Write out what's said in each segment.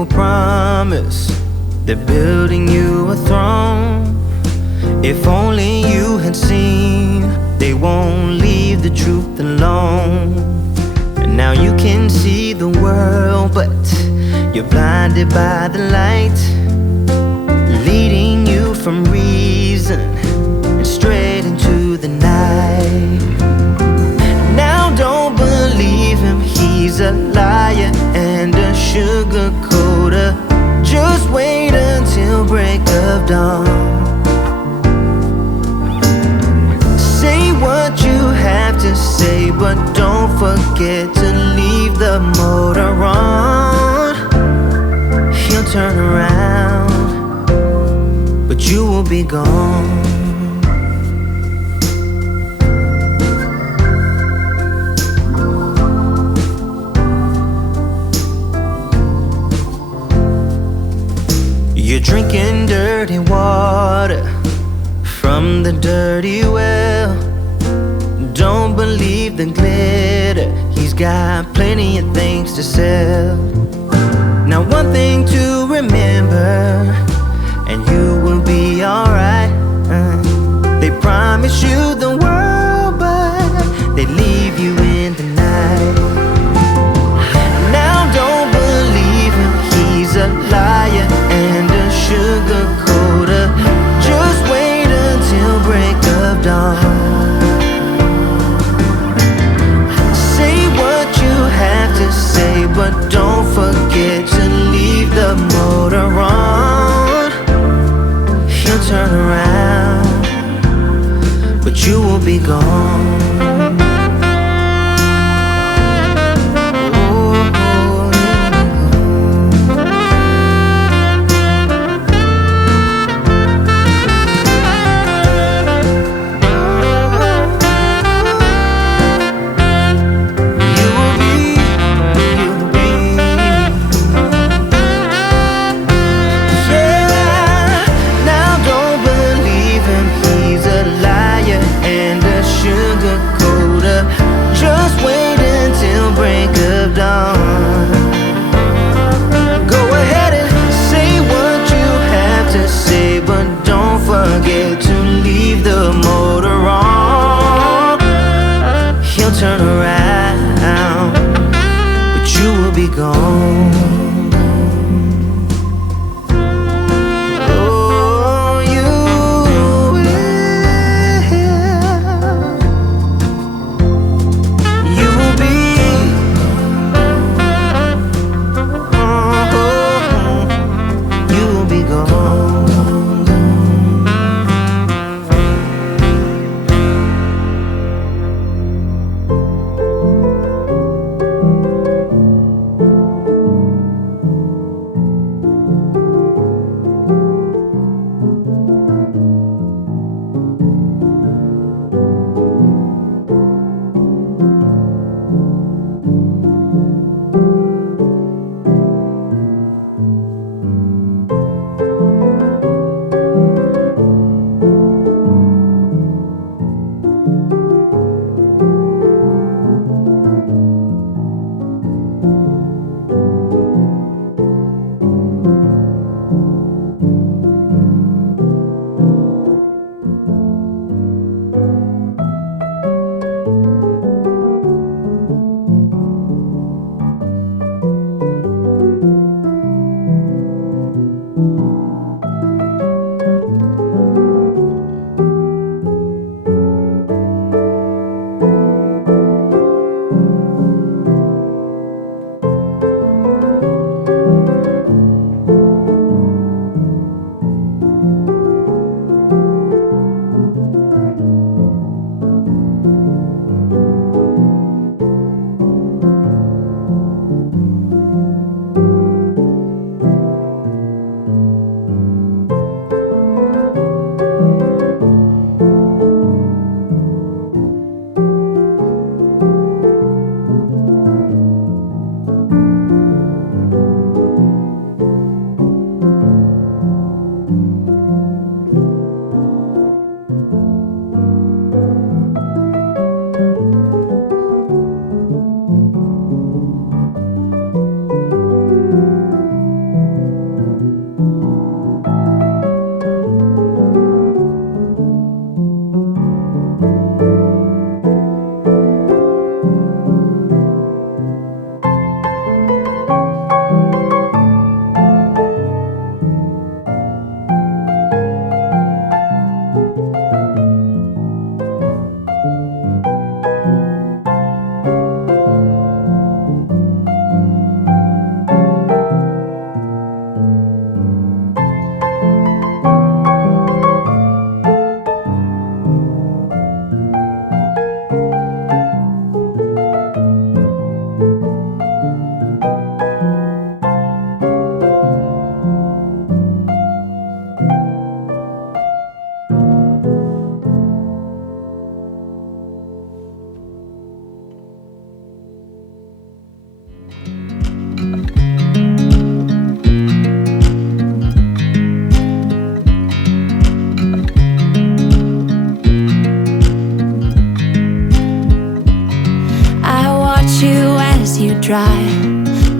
will promise they're building you a throne. If only you had seen, they won't leave the truth alone. And now you can see the world, but you're blinded by the light, leading you from reason and straight into the night. Now don't believe him, he's a liar and a sugar coater. Just wait until break of dawn. Say what you have to say, but don't forget to leave the motor on. He'll turn around, but you will be gone. You're drinking dirty water from the dirty well. Don't believe the glitter, he's got plenty of things to sell. Now one thing to remember, and you will be alright. They promise you the world, but they leave you in the night. Now don't believe him, he's a liar and a sugar coater. Just wait until break of dawn. Say what you have to say, but don't forget to leave the motor on. He'll turn around, but you will be gone. Sugar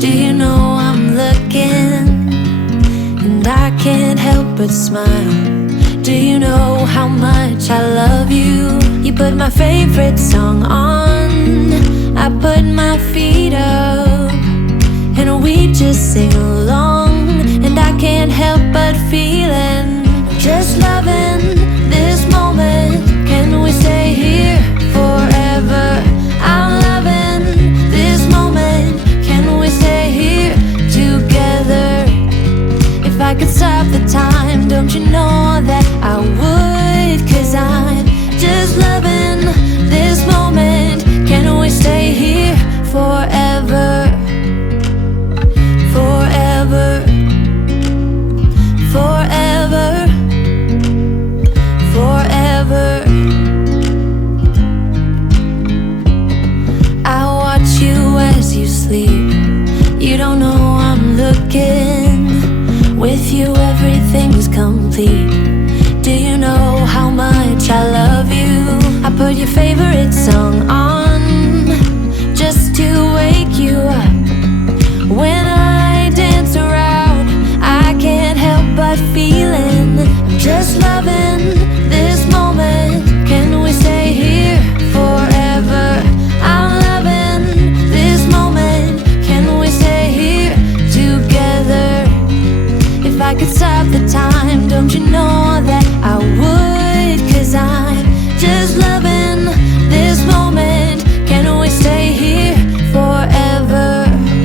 Do you know I'm looking? And I can't help but smile. Do you know how much I love you? You put my favorite song on, I put my feet up, and we just sing along. And I can't help but feeling, just loving this moment. Can we stay here forever? I'm loving this moment. Can we stay here together? If I could stop the time, don't you know that I would? 'Cause I'm just loving this moment. Can we stay here forever? Forever. Forever. Forever. I watch you as you sleep. You don't know I'm looking. With you everything's complete. Do you know how much I love you? I put your favorite song on just to wake you up. When I dance around, I can't help but feeling, I'm just loving this moment. Can we stay here forever? I'm loving this moment. Can we stay here together? If I could stop the time, don't you